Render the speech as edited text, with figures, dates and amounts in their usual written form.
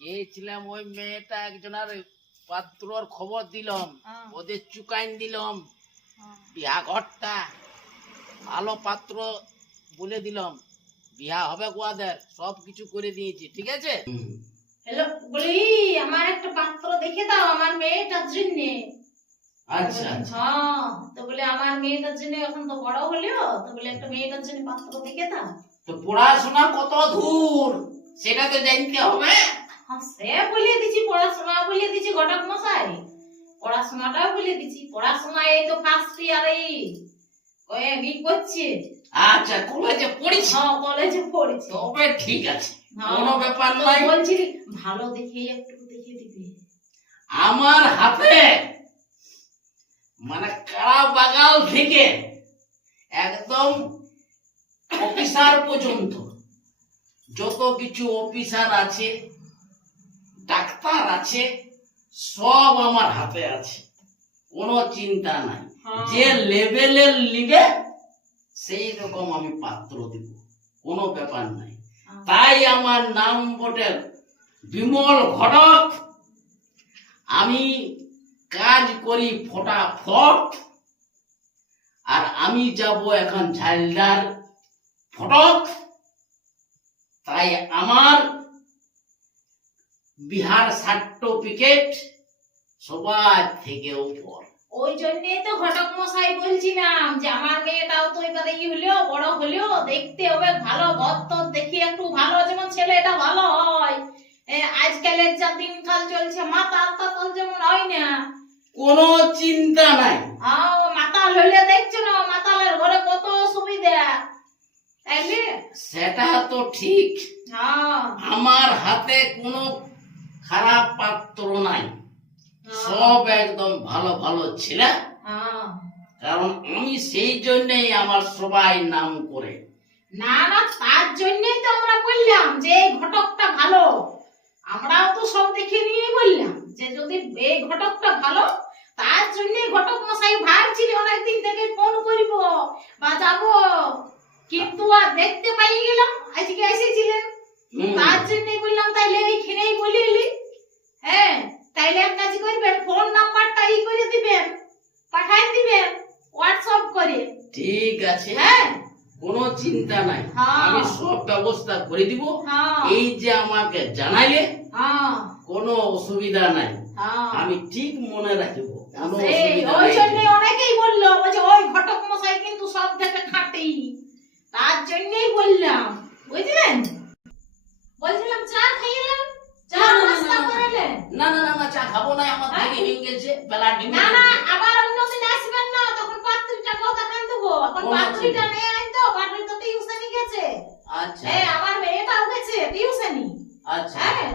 গিয়েছিলাম ওই মেয়েটা একজনের পাত্রর খবর দিলাম, ওদের চুকাইন দিলাম বিয়া ঘরটা ভালো পাত্র বলে দিলাম, বিয়া হবে গোয়াদের সব কিছু করে দিয়েছি। ঠিক আছে? হ্যালো, বলি আমার একটা পাত্র দেখে দাও আমার মেয়েটার জন্য। আচ্ছা আচ্ছা। হ্যাঁ, তো বলে আমার মেয়েটার জন্য এখন তো বড় হলো, তো বলে একটা মেয়েটার জন্য পাত্র দেখে দাও। তো পড়াশোনা কত দূর সেটা তো জানতে হবে। হ্যাঁ, সে বলে দিছি, পড়াশোনা বলে দিছি ঘটক মশাই, পড়াশোনাটাও বলে দিছি। পড়াশোনা এই তো ফার্স্ট ইয়ারে কয়েকদিন করছে। আচ্ছা, কলেজে পড়িস? হ্যাঁ, কলেজে পড়েছে। তবে ঠিক আছে, কোনো ব্যাপার নয়। বলছি ভালো দেখে একটু দেখে দিবে। আমার হাতে মানে কারা বাগাল থেকে একদম অফিসার পর্যন্ত যত কিছু অফিসার আছে, ডাক্তার আছে, সব আমার হাতে আছে, কোনো চিন্তা নাই। যে লেভেলের লিবে সেই রকম আমি পাত্র দিব, কোনো ব্যাপার নাই। তাই আমার নাম বটে বিমল ঘটক। আমি কাজ করি ফটাফট, আর আমি যাব এখন ঝালদার ফটক। তাই আমার বিহার সার্টিফিকেট সবার থেকে উপর। ওই জন্যই তো ঘটক মশাই বলছিলাম যে আমার মেয়েটাও তো এবারে হলো, বড় হলো, দেখতে হবে ভালো, গত দেখি একটু ভালো, যেমন ছেলেটা ভালো হয়। আজকালের যা দিনকাল চলছে, মাতাল তাতাল যেমন হয় না। কোনো চিন্তা নাই। মাতাল হইলে দেখছো না, মাতালের ঘরে কত সুবিধা, তাইলে? সেটা তো ঠিক। হ্যাঁ, আমার হাতে কোনো খারাপ পাত্র নাই, সব একদম ভালো ভালো ছিল। কারণ আমি সেই জন্যই আমার সবাই নাম করে। না না, তার জন্যই তো আমরা বললাম যে এই ঘটকটা ভালো। আমরাও তো সব দেখে নিয়ে বললাম যে যদি এই ঘটকটা ভালো, তার জন্যই ঘটক মশাই ভাবছিল অনেকদিন থেকে ফোন করিব বা যাব, কিন্তু আর দেখতে পাই গেলাম আজকে এসেছিলেন। তার জন্যই বললাম তাইলে এইখানেই বলে এলি। হ্যাঁ, তাইলে এক কাজ করবেন, ফোন নাম্বারটা ই করে দিবেন, পাঠাই দিবেন হোয়াটসঅ্যাপ করে। ঠিক আছে, হ্যাঁ, কোনো চিন্তা নাই, আমি সব ব্যবস্থা করে দিব। এই যে আমাকে জানাইলে কোনো অসুবিধা নাই, আমি ঠিক মনে রাখবো। ওই জন্য অনেকেই বললো যে ওই ঘটক মশাই কিন্তু সব থেকে খাটি, তার জন্যই বললাম, বুঝলেন? বলছিলাম চা খাইলেন, চা নাস্তা করলেন? না না না, চা খাবো না, আমার দেরি হয়ে গেছে, বেলা ডিম। না না, আবার অন্যদিন আসবেন না, তখন পাত্রীটা কথা খান দেবো। এখন পাত্রীটা নেই তো, পাত্রী তো টিউশনি গেছে। আচ্ছা, আমার মেয়েটাও গেছে টিউশনি। আচ্ছা, হ্যাঁ,